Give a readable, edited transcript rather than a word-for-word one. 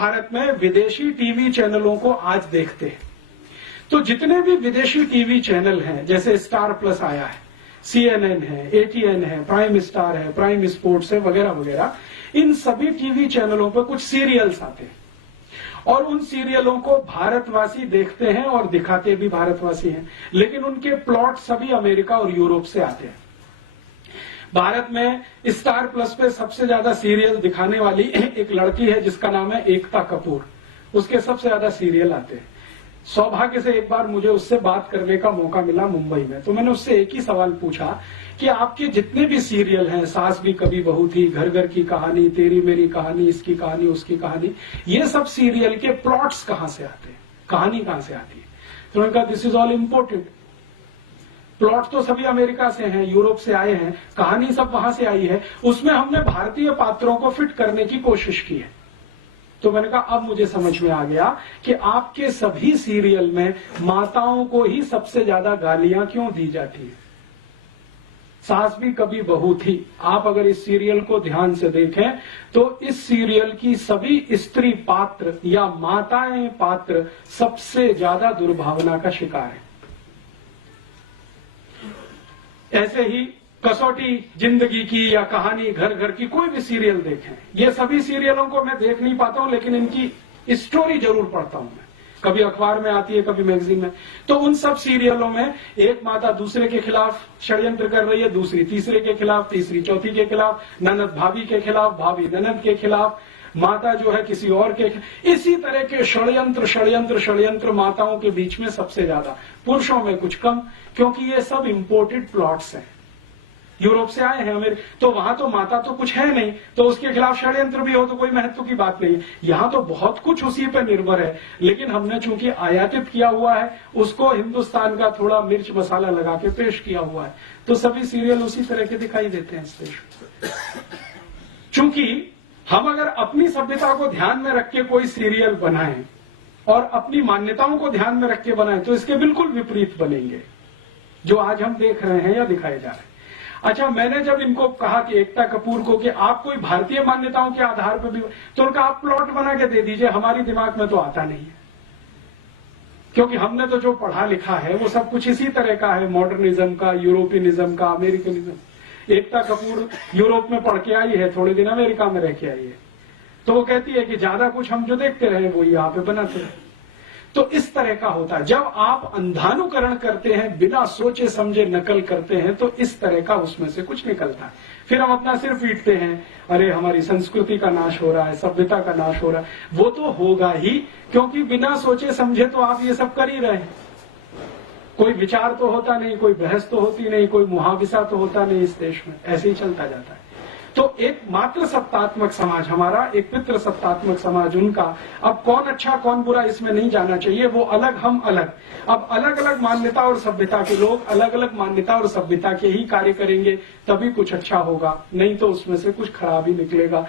भारत में विदेशी टीवी चैनलों को आज देखते हैं, तो जितने भी विदेशी टीवी चैनल हैं, जैसे स्टार प्लस आया है, CNN है, ATN है, प्राइम स्टार है, प्राइम स्पोर्ट्स है, वगैरह वगैरह, इन सभी टीवी चैनलों पर कुछ सीरियल्स आते हैं और उन सीरियलों को भारतवासी देखते हैं और दिखाते भी भारतवासी हैं, लेकिन उनके प्लॉट सभी अमेरिका और यूरोप से आते हैं। भारत में स्टार प्लस पे सबसे ज्यादा सीरियल दिखाने वाली एक लड़की है जिसका नाम है एकता कपूर, उसके सबसे ज्यादा सीरियल आते हैं। सौभाग्य से एक बार मुझे उससे बात करने का मौका मिला मुंबई में, तो मैंने उससे एक ही सवाल पूछा कि आपके जितने भी सीरियल हैं, सास भी कभी बहू थी, घर घर की कहानी, तेरी मेरी कहानी, इसकी कहानी, उसकी कहानी, ये सब सीरियल के प्लॉट्स कहां से आते हैं, कहानी कहां से आती है? तो उन्होंने कहा this is all imported. Plot तो सभी अमेरिका से हैं, यूरोप से आए हैं, कहानी सब वहां से आई है, उसमें हमने भारतीय पात्रों को फिट करने की कोशिश की है। तो मैंने कहा अब मुझे समझ में आ गया कि आपके सभी सीरियल में माताओं को ही सबसे ज्यादा गालियां क्यों दी जाती है। सास भी कभी बहू थी, आप अगर इस सीरियल को ध्यान से देखें तो इस सीरियल की सभी स्त्री पात्र या माताएं पात्र सबसे ज्यादा दुर्भावना का शिकार है। ऐसे ही कसौटी जिंदगी की या कहानी घर घर की, कोई भी सीरियल देखें, ये सभी सीरियलों को मैं देख नहीं पाता हूं, लेकिन इनकी स्टोरी जरूर पढ़ता हूं मैं, कभी अखबार में आती है, कभी मैगजीन में। तो उन सब सीरियलों में एक माता दूसरे के खिलाफ षड्यंत्र कर रही है, दूसरी तीसरे के खिलाफ, तीसरी चौथी के खिलाफ, ननद भाभी के खिलाफ, भाभी ननद के खिलाफ, माता जो है किसी और के, इसी तरह के षड्यंत्र षड्यंत्र षड्यंत्र माताओं के बीच में सबसे ज्यादा, पुरुषों में कुछ कम, क्योंकि ये सब इंपोर्टेड प्लॉट्स हैं, यूरोप से आए हैं अमेरिका, तो वहां तो माता तो कुछ है नहीं, तो उसके खिलाफ षड्यंत्र भी हो तो कोई महत्व की बात नहीं। यहां तो बहुत कुछ उसी पर निर्भर है, लेकिन हमने चूंकि आयातित किया हुआ है, उसको हिंदुस्तान का थोड़ा मिर्च मसाला लगा के पेश किया हुआ है, तो सभी सीरियल उसी तरह के दिखाई देते हैं इस देश में। चूंकि हम अगर अपनी सभ्यता को ध्यान में रख के कोई सीरियल बनाएं और अपनी मान्यताओं को ध्यान में रख के बनाएं, तो इसके बिल्कुल विपरीत बनेंगे जो आज हम देख रहे हैं या दिखाए जा रहे हैं। अच्छा, मैंने जब इनको कहा कि एकता कपूर को कि आप कोई भारतीय मान्यताओं के आधार पर भी, तो उनका आप प्लॉट बना के दे दीजिए, हमारी दिमाग में तो आता नहीं है, क्योंकि हमने तो जो पढ़ा लिखा है वो सब कुछ इसी तरह का है, मॉडर्निज्म का, यूरोपियनिज्म का, अमेरिकनिज्म। एकता कपूर यूरोप में पढ़ के आई है, थोड़े दिन अमेरिका में रह के आई है, तो वो कहती है कि ज्यादा कुछ हम जो देखते रहे वो यहाँ पे बनाते रहे। तो इस तरह का होता है, जब आप अंधानुकरण करते हैं, बिना सोचे समझे नकल करते हैं, तो इस तरह का उसमें से कुछ निकलता है। फिर हम अपना सिर पीटते हैं, अरे हमारी संस्कृति का नाश हो रहा है, सभ्यता का नाश हो रहा है। वो तो होगा ही, क्योंकि बिना सोचे समझे तो आप ये सब कर ही रहे हैं। कोई विचार तो होता नहीं, कोई बहस तो होती नहीं, कोई मुहाविसा तो होता नहीं इस देश में, ऐसे ही चलता जाता है। तो एक मात्र सत्तात्मक समाज हमारा, एक पितृ सत्तात्मक समाज उनका। अब कौन अच्छा कौन बुरा इसमें नहीं जाना चाहिए, वो अलग हम अलग। अब अलग अलग मान्यता और सभ्यता के लोग अलग अलग मान्यता और सभ्यता के ही कार्य करेंगे, तभी कुछ अच्छा होगा, नहीं तो उसमें से कुछ खराब ही निकलेगा।